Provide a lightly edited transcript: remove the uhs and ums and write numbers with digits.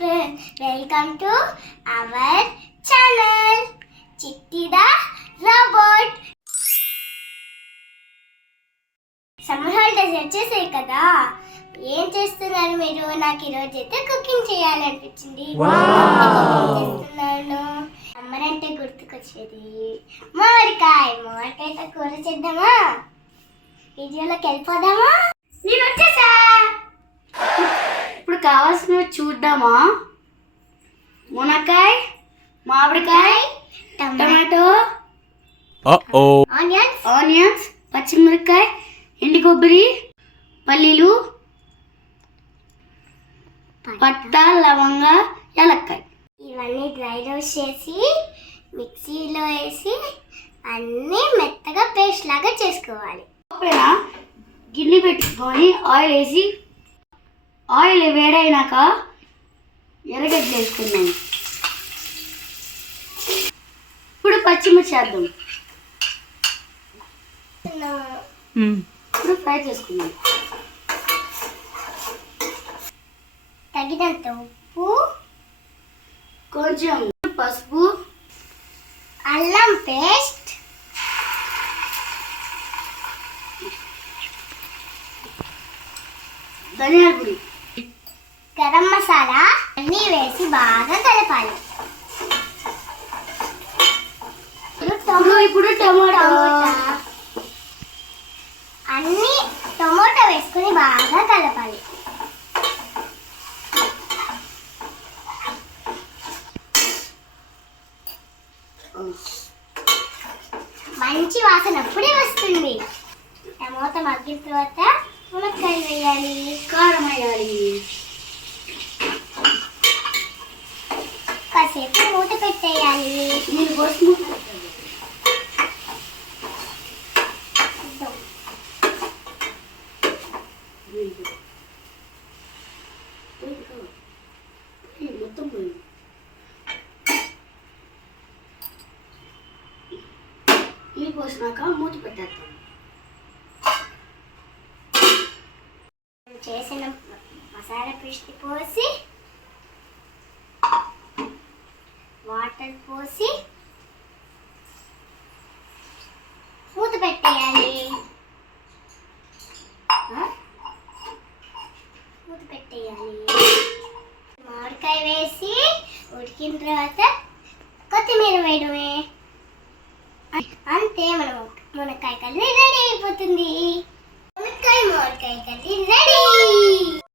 friends, welcome to our channel Chitti the Robot. Summer holidays వచ్చేసాయి కదా, ఏం చేస్తున్నారు మీరు? నాకు ఈరోజు అయితే కుకింగ్ చేయాలనిపించింది. చేస్తున్నాను. సమ్మర్ అంటే గుర్తుకొచ్చేది మామిడికాయతో కూర చేద్దామా? వీడియోలోకి వెళ్ళిపోదామా? నేను వచ్చేసా. ఇప్పుడు కావాల్సినవి చూద్దామా? మునక్కాయ, మామిడికాయ, టమాటో, ఆనియన్స్, పచ్చిమిరపకాయ, ఎండు కొబ్బరి, పల్లీలు, పట్ట, లవంగ, యాలక్కాయ. ఇవన్నీ డ్రై రోస్ట్ చేసి మిక్సీలో వేసి అన్నీ మెత్తగా పేస్ట్ లాగా చేసుకోవాలి. పైన గిన్నె పెట్టుకొని ఆయిల్ వేసి, ఆయిల్ వేడైనాక ఎర్రగడ్డలు వేసుకుందాం. ఇప్పుడు పచ్చిమిర్చి వేద్దాం. ఇప్పుడు ఫ్రై చేసుకుందాం. తగినంత ఉప్పు, కొంచెం పసుపు, అల్లం పేస్ట్, ధనియాల పొడి, గరం మసాలా అన్నీ వేసి బాగా కలపాలి. ఇప్పుడు టమాటా అన్నీ టమోటా వేసుకుని బాగా కలపాలి. మంచి వాసన అప్పుడే వస్తుంది. టమోటా మగ్గిన తర్వాత మునక్కాయ వేయాలి, కారం వేయాలి. కాసేపు మూత పెట్టేయాలి. నీళ్ళు పోసి మూత పెట్టాలి. మొత్తం పోయింది. నీళ్ళు పోసినాక మూత పెట్టేస్తాం. చేసిన మసాలా పేస్ట్ పోసి వాటర్ పోసి మూత పెట్టేయాలి. మూత పెట్టేయాలి. మామిడికాయ వేసి ఉడికిన తర్వాత కొత్తిమీర వేయడమే. అంతే, మనం మునక్కాయ కర్రీ రెడీ అయిపోతుంది. మునక్కాయ మామిడికాయ కర్రీ రెడీ.